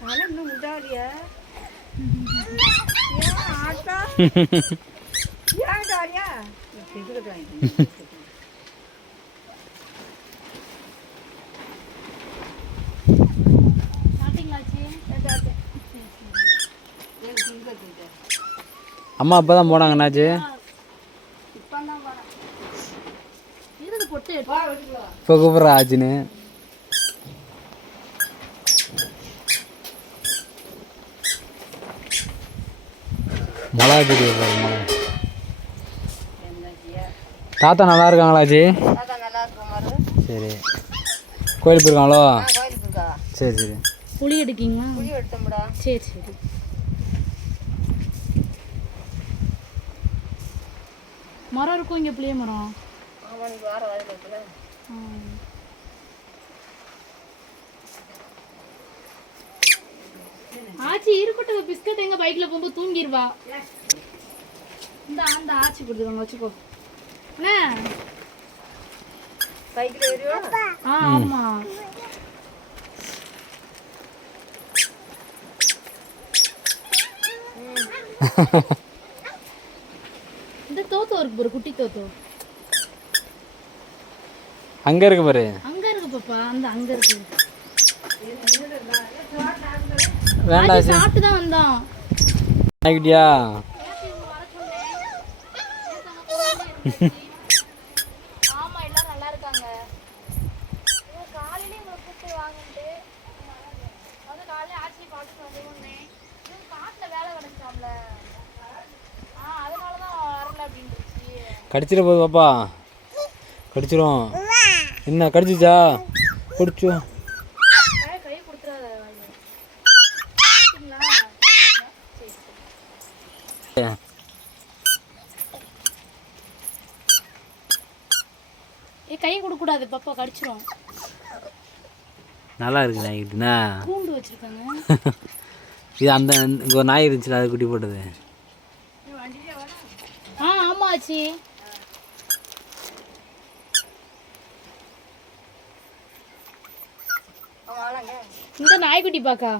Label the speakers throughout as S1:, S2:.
S1: இன்னும் முட்டாடியா ஆட்டா ஏன் டாரியா
S2: அம்மா அப்போ தான் போனாங்க என்னாச்சு? இப்போ கூப்பிட்றா ஆச்சுன்னு. மிளகா செடி மிளகா தாத்தா நல்லா இருக்காங்களா
S1: மாரு
S2: சரி. கோயில் போயிருக்காங்களோ? சரி சரி.
S3: புளி எடுக்கீங்களா?
S1: புளி எடுத்தோம்டா.
S3: சரி சரி. மரம் இருக்கும் இங்கே புளிய மரம். ஆச்சி இருக்கட்டும் பிஸ்கட் எங்க பைக்ல போகும்போது தூங்கிடுவா இந்த அந்த ஆச்சி கொடுத்துருவாங்க வச்சுக்கோ என்ன ஆ ஆமா. இந்த தோத்தோ இருக்கு பாரு குட்டி தோத்தோ.
S2: அங்கே இருக்கு பாரு.
S3: அங்க இருக்கு பாப்பா அந்த அங்க இருக்கு.
S2: வேண்டாம்
S3: சாப்பிட்டு தான் வந்தோம்
S2: ஆகிட்டியா கடிச்சிட போகுது பாப்பா. கடிச்சிரும். என்ன கடிச்சிச்சா? குடிச்சோ
S3: ஏ கை கொடுக்க கூடாது பாப்பா கடிச்சிரும்.
S2: நல்லா இருக்கு நாய்கிட்டண்ணா
S3: கூண்டு வச்சிருக்காங்க.
S2: இது அந்த இங்கே ஒரு நாய் இருந்துச்சுல அது குட்டி போட்டது.
S3: ஆ ஆமா ஆச்சி. இந்த நாய்க்குட்டி பாக்கா.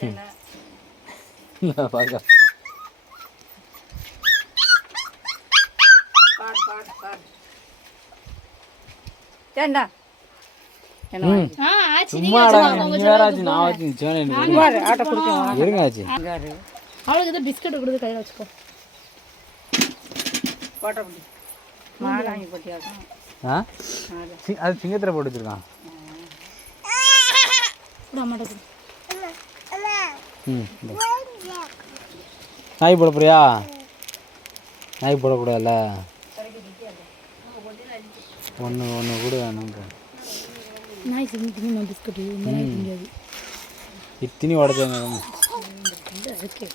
S2: பார்க்க
S1: காடு காடு காடு ஏண்டா என்ன
S2: ம்
S3: ஆ ஆச்சி
S2: சும்மா நீ வேற ஆச்சு நான் ஆச்சு சோனே
S1: வாங்கி ஆட்டை பிடிக்கும்
S2: இருங்க ஆச்சு
S1: அங்காரு
S3: அவளுக்கு இது பிஸ்கட் கொடுத்து கையில வச்சுக்கோ.
S2: அது சிங்கத்தில் போட்டு வச்சிருக்கான். நாய் போட போறியா நாய் போடக்கூடாதுல்ல? ஒன்று ஒன்று கூட வேணும்
S3: நாய் செஞ்சு திங்க பிஸ்கட்
S2: இத்தினி உடச்சாங்க.
S3: ஓகே